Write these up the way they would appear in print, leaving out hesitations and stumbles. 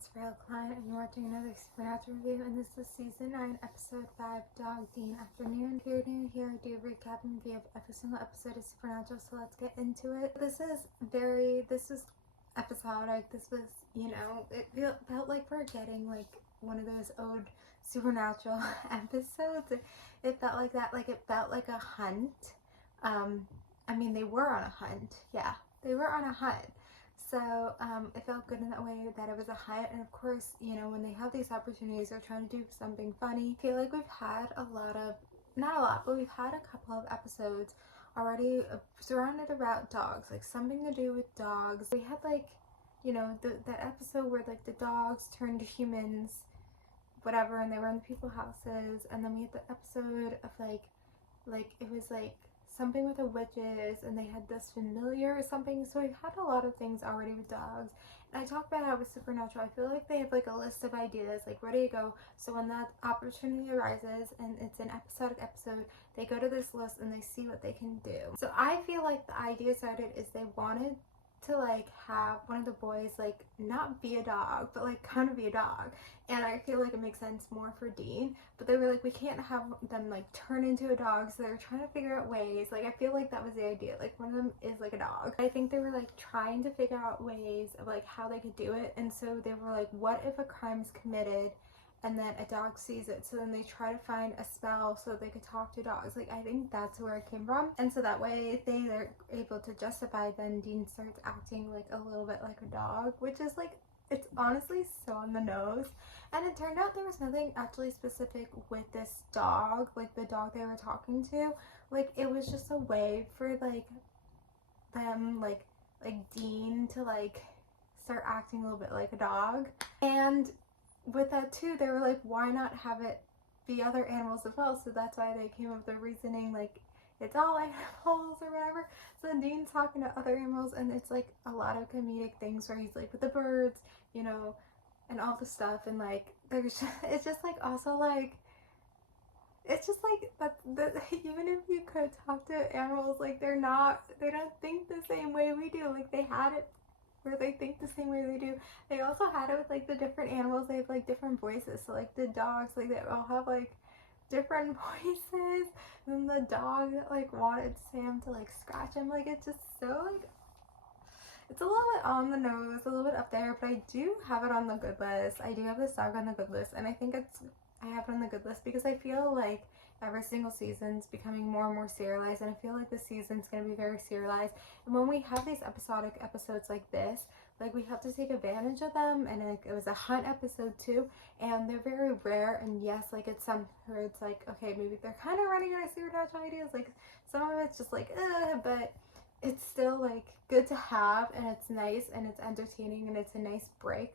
it's Rael Klein, and you're watching another Supernatural review, and this is Season 9, Episode 5, Dog Dean Afternoon. If you're new here, I do a recap and review of every single episode of Supernatural, so let's get into it. This was episodic. This was, it felt like we're getting, like, one of those old Supernatural episodes. It felt like that, like, it felt like a hunt. They were on a hunt. Yeah, they were on a hunt. So it felt good in that way that it was a hunt, and of course, when they have these opportunities, they're trying to do something funny. I feel like we've had not a lot, but we've had a couple of episodes already surrounded around dogs, like something to do with dogs. We had that episode where like the dogs turned to humans, whatever, and they were in the people's houses, and then we had the episode of like it was like something with the witches, and they had this familiar or something. So we've had a lot of things already with dogs, and I talk about how with Supernatural, I feel like they have like a list of ideas like ready to go, so when that opportunity arises and it's an episodic episode, they go to this list and they see what they can do. So I feel like the idea started is they wanted to like have one of the boys like not be a dog but like kind of be a dog, and I feel like it makes sense more for Dean, but they were like, we can't have them like turn into a dog, so they were trying to figure out ways. Like I feel like that was the idea, like one of them is like a dog. I think they were like trying to figure out ways of like how they could do it, and so they were like, what if a crime is committed and then a dog sees it, so then they try to find a spell so they could talk to dogs. Like I think that's where it came from, and so that way they're able to justify. Then Dean starts acting like a little bit like a dog, which is like, it's honestly so on the nose. And it turned out there was nothing actually specific with this dog, like the dog they were talking to. Like it was just a way for like them like Dean to like start acting a little bit like a dog. And with that too, they were like, why not have it be other animals as well? So that's why they came up with the reasoning like it's all animals or whatever. So Dean's talking to other animals, and it's like a lot of comedic things where he's like with the birds, and all the stuff, and like it's just like also like it's just like that even if you could talk to animals, like they don't think the same way we do. Like they had it where they think the same way they do. They also had it with like the different animals. They have like different voices. So like the dogs, like they all have like different voices. And then the dog that like wanted Sam to like scratch him, like it's just so like, it's a little bit on the nose, a little bit up there, but I do have it on the good list. I do have this dog on the good list, and I think I have it on the good list because I feel like every single season's becoming more and more serialized, and I feel like this season's going to be very serialized. And when we have these episodic episodes like this, like we have to take advantage of them. And it was a hunt episode too, and they're very rare. And yes, like it's some where it's like, okay, maybe they're kind of running out of supernatural ideas, like some of it's just like but it's still like good to have, and it's nice, and it's entertaining, and it's a nice break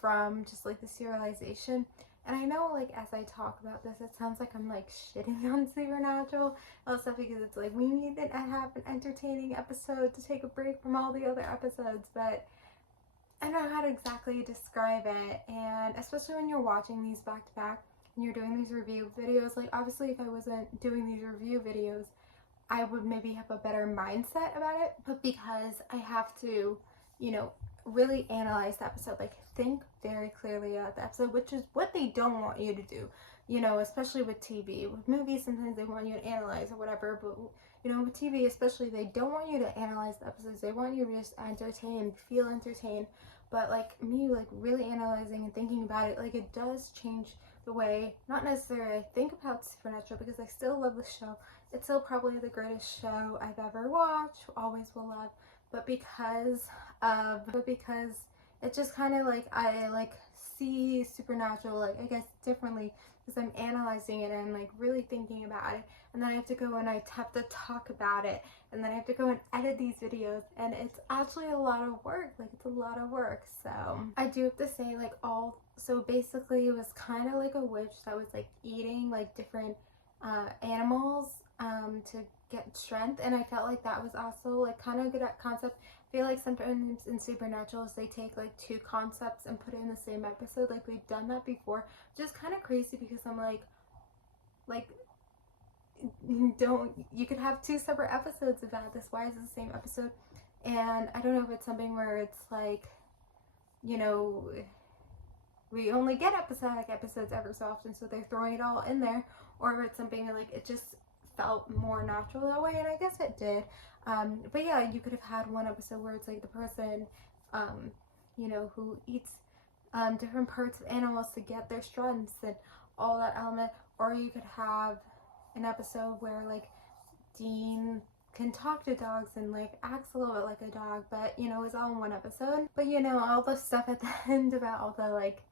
from just like the serialization. And I know, like, as I talk about this, it sounds like I'm, like, shitting on Supernatural and stuff, because it's like, we need to have an entertaining episode to take a break from all the other episodes, but I don't know how to exactly describe it. And especially when you're watching these back to back and you're doing these review videos, like, obviously if I wasn't doing these review videos, I would maybe have a better mindset about it, but because I have to, really analyze the episode, like think very clearly about the episode, which is what they don't want you to do, especially with TV. With movies, sometimes they want you to analyze or whatever, but with TV especially, they don't want you to analyze the episodes. They want you to just feel entertained. But like me, like really analyzing and thinking about it, like it does change the way, not necessarily I think about Supernatural, because I still love the show. It's still probably the greatest show I've ever watched, always will love, but because it just kind of like, I like see Supernatural, like I guess differently, because I'm analyzing it and I'm like really thinking about it, and then I have to go and I have to talk about it, and then I have to go and edit these videos, and it's actually a lot of work. Like it's a lot of work. So I do have to say, like, so basically it was kind of like a witch that was like eating like different animals to get strength, and I felt like that was also like kind of a good concept. I feel like sometimes in Supernaturals they take like two concepts and put it in the same episode. Like we've done that before, which is kind of crazy, because I'm like you could have two separate episodes about this. Why is it the same episode? And I don't know if it's something where it's like, we only get episodic episodes ever so often, so they're throwing it all in there, or if it's something like it just felt more natural that way, and I guess it did. But yeah, you could have had one episode where it's like the person, you know, who eats different parts of animals to get their strengths and all that element, or you could have an episode where like Dean can talk to dogs and like acts a little bit like a dog, but you know, it's all in one episode. But you know, all the stuff at the end about all the like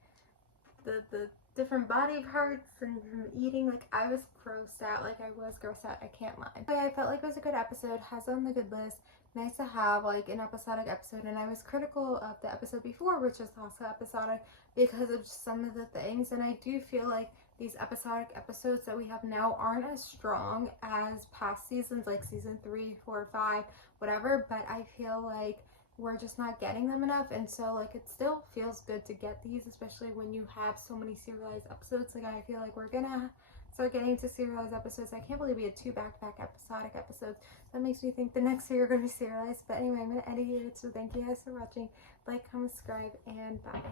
the different body parts and eating, like I was grossed out. Like I was grossed out, I can't lie. But I felt like it was a good episode, has it on the good list. Nice to have like an episodic episode, and I was critical of the episode before, which is also episodic, because of some of the things, and I do feel like these episodic episodes that we have now aren't as strong as past seasons, like season 3, 4, 5, whatever, but I feel like we're just not getting them enough, and so like it still feels good to get these, especially when you have so many serialized episodes. Like I feel like we're gonna start getting to serialized episodes. I can't believe we had 2 back-to-back episodic episodes. That makes me think the next 2 are gonna be serialized. But anyway, I'm gonna end it here, so thank you guys for watching. Like, comment, subscribe, and bye.